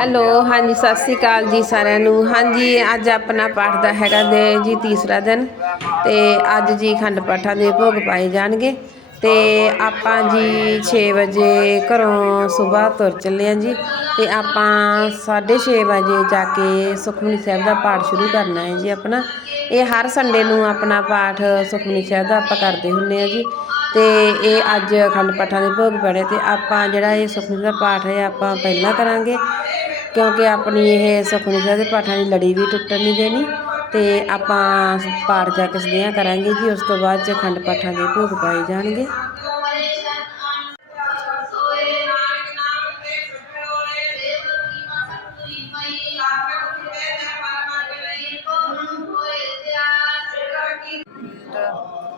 Hello, ਹਾਂਜੀ, ਸਤਿ ਸ੍ਰੀ ਅਕਾਲ ਜੀ ਸਾਰਿਆਂ ਨੂੰ। ਹਾਂਜੀ, ਅੱਜ ਆਪਣਾ ਪਾਠ ਦਾ ਹੈਗਾ ਦੇ ਜੀ ਤੀਸਰਾ ਦਿਨ ਤੇ ਅੱਜ ਜੀ ਖੰਡ ਪਾਠਾਂ ਦੇ ਭੋਗ ਪਾਏ ਜਾਣਗੇ ਤੇ ਆਪਾਂ ਜੀ 6 ਵਜੇ ਘਰੋਂ ਸਵੇਰ ਤੁਰ ਚੱਲੇ ਹਾਂ ਜੀ ਤੇ ਆਪਾਂ 6:30 ਵਜੇ ਜਾ ਕੇ ਸੁਖਮਨੀ ਸਾਹਿਬ ਦਾ ਪਾਠ ਸ਼ੁਰੂ ਕਰਨਾ ਹੈ ਜੀ ਆਪਣਾ। ਇਹ ਹਰ ਸੰਡੇ ਨੂੰ ਆਪਣਾ ਪਾਠ ਸੁਖਮਨੀ ਸਾਹਿਬ ਦਾ ਆਪਾਂ ਕਰਦੇ ਹੁੰਨੇ ਆ ਜੀ ਤੇ ਇਹ ਅੱਜ ਅਖੰਡ ਪਾਠਾਂ ਦੇ ਭੋਗ ਪੜੇ ਤੇ ਆਪਾਂ ਜਿਹੜਾ ਇਹ ਸੁਖਮਨੀ ਦਾ ਪਾਠ ਹੈ ਆਪਾਂ ਪਹਿਲਾਂ ਕਰਾਂਗੇ ਕਿਉਂਕਿ ਆਪਣੀ ਇਹ ਸੁਖਮਨੀ ਸਾਹਿਬ ਦੇ ਪਾਠਾਂ ਦੀ ਲੜੀ ਵੀ ਟੁੱਟਣ ਨਹੀਂ ਦੇਣੀ ਤੇ ਆਪਾਂ ਪਾਠ ਜਾ ਕੇ ਸਦਿਆਂ ਕਰਾਂਗੇ ਜੀ, ਉਸ ਤੋਂ ਬਾਅਦ ਚ ਖੰਡ ਪਾਠਾਂ ਦੇ ਭੋਗ ਪਾਏ ਜਾਣਗੇ।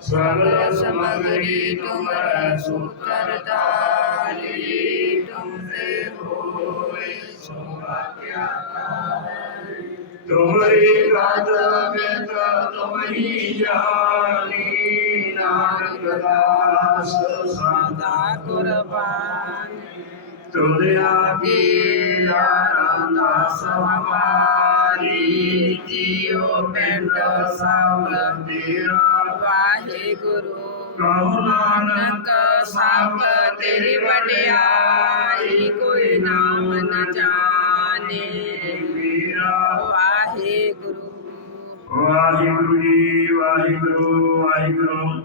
ਸਰਵ ਸਮਗਰੀ ਤੁਮਰ ਸੁਤਰ ਤਾਰੀ ਤੁਮਰੀ ਗਤ ਬਿਤ ਤੁਮਰੀ ਜਾਨੀ ਨਾਨਕ ਦਾਸ ਸਦਾ ਕੁਰਬਾਨ ਤੁਰਿਆ ਕੀ ਆਨੰਦਾ ਸਮਾਰੀ ਜੀਉ ਪਿੰਡ ਸਭ ਤੇਰਾ ਵਾਹਿਗੁਰੂ ਕਹੋ ਨਾਨਕ ਸਭ ਤੇਰੀ ਵਡਿਆਈ ਕੋਈ ਨਾਮ ਨ ਜਾਣੇ। ਮੇਰਾ ਵਾਹਿਗੁਰੂ। ਵਾਹਿਗੁਰੂ ਜੀ ਵਾਹਿਗੁਰੂ ਵਾਹਿਗੁਰੂ।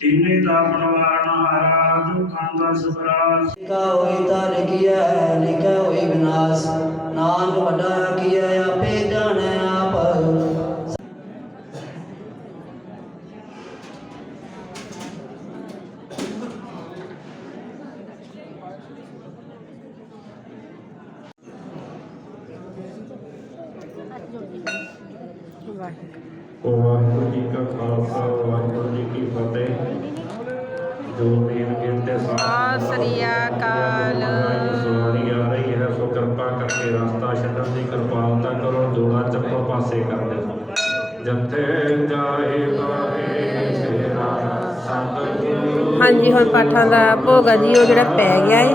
ਤਿੰਨੇ ਦਾ ਪ੍ਰਵਾਨ ਹਾਰਾ ਦੁਖਾਂ ਦਾ ਸਫਰਾਸ ਲਿਖਾ ਹੋਈ ਤਾਂ ਲਿਖਿਆ ਹੈ ਲਿਖਿਆ ਹੋਈ ਵਿਨਾਸ਼ ਨਾਨਕ ਵੱਡਾ ਕੀਆ ਆਪੇ ਜਾਣੈ ਆਪ ਵਾਹਿਗੁਰੂ। ਵਾਹਿਗੁਰੂ ਜੀ ਕਾ ਖਾਲਸਾ ਵਾਹਿਗੁਰੂ ਜੀ ਕੀ ਫਤਿਹ। ਜੋ ਮੇਰ ਗਿਰਦੇ ਸਤਿ ਸ੍ਰੀ ਅਕਾਲ। ਸਵਾਰੀ ਆ ਰਹੀ ਹੈ ਸੋ ਕਿਰਪਾ ਕਰਕੇ ਰਸਤਾ ਛੱਡਣ ਦੀ ਕਿਰਪਾਲਤਾ ਕਰੋ ਦੋੜਾ ਚੱਪਲ ਪਾਸੇ ਕਰ ਦਿਓ। ਜੱਥੇ ਜਾਏ ਬਾਹੇ ਤੇਰਾ ਸਤਿਗੁਰੂ ਹਾਂਜੀ ਹੁਣ ਪਾਠਾਂ ਦਾ ਭੋਗ ਜੀ ਉਹ ਜਿਹੜਾ ਪੈ ਗਿਆ ਏ।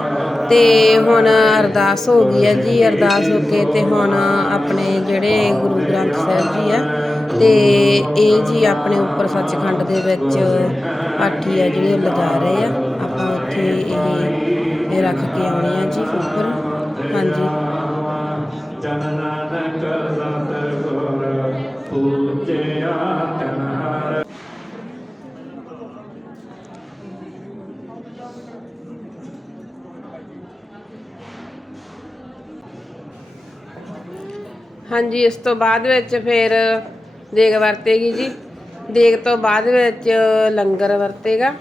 ਤੇ ਹੁਣ ਅਰਦਾਸ ਹੋ ਗਈ ਹੈ ਜੀ, ਅਰਦਾਸ ਹੋ ਕੇ ਅਤੇ ਹੁਣ ਆਪਣੇ ਜਿਹੜੇ ਗੁਰੂ ਗ੍ਰੰਥ ਸਾਹਿਬ ਜੀ ਆ ਅਤੇ ਇਹ ਜੀ ਆਪਣੇ ਉੱਪਰ ਸੱਚਖੰਡ ਦੇ ਵਿੱਚ ਪਾਠੀ ਆ ਜਿਹੜੇ ਉਹ ਲਗਾ ਰਹੇ ਆ। ਆਪਾਂ ਉੱਥੇ ਇਹ ਇਹ ਰੱਖ ਕੇ ਆਉਣੇ ਆ ਜੀ ਉੱਪਰ। ਹਾਂਜੀ। ਜਨ ਨਾਨਕ ਸਤਿਗੁਰ ਪੂਜਿਆ ਹਾਂਜੀ, ਇਸ ਤੋਂ ਬਾਅਦ ਵਿੱਚ ਫਿਰ ਦੇਗ ਵਰਤੇਗੀ ਜੀ। ਦੇਗ ਤੋਂ ਬਾਅਦ ਵਿੱਚ ਲੰਗਰ ਵਰਤੇਗਾ।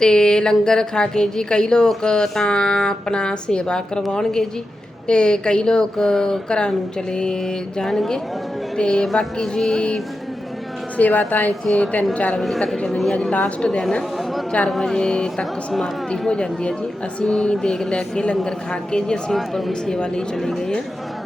ਤੇ ਲੰਗਰ ਖਾ ਕੇ ਜੀ ਕਈ ਲੋਕ ਤਾਂ ਆਪਣਾ ਸੇਵਾ ਕਰਵਾਉਣਗੇ ਜੀ ਤੇ ਕਈ ਲੋਕ ਘਰਾਂ ਨੂੰ ਚਲੇ ਜਾਣਗੇ। ਤੇ ਬਾਕੀ ਜੀ ਸੇਵਾ ਤਾਂ ਇੱਥੇ 3-4 ਵਜੇ ਤੱਕ ਚੱਲਣੀ ਹੈ ਅੱਜ ਲਾਸਟ ਦਿਨ 4 ਵਜੇ ਤੱਕ ਸਮਾਪਤੀ ਹੋ ਜਾਂਦੀ ਹੈ ਜੀ। ਅਸੀਂ ਦੇਗ ਲੈ ਕੇ ਲੰਗਰ ਖਾ ਕੇ ਜੀ ਅਸੀਂ ਉੱਪਰ ਸੇਵਾ ਲਈ ਚਲੇ ਗਏ ਹਾਂ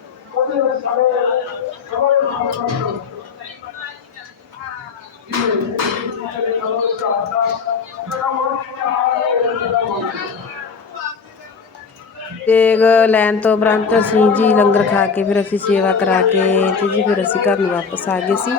ਦੇਗ ਲੈਣ ਤੋਂ ਉਪਰੰਤ ਅਸੀਂ ਜੀ ਲੰਗਰ ਖਾ ਕੇ ਫਿਰ ਅਸੀਂ ਸੇਵਾ ਕਰਾ ਕੇ ਤੇ ਜੀ ਫਿਰ ਅਸੀਂ ਘਰ ਨੂੰ ਵਾਪਸ ਆ ਗਏ ਸੀ।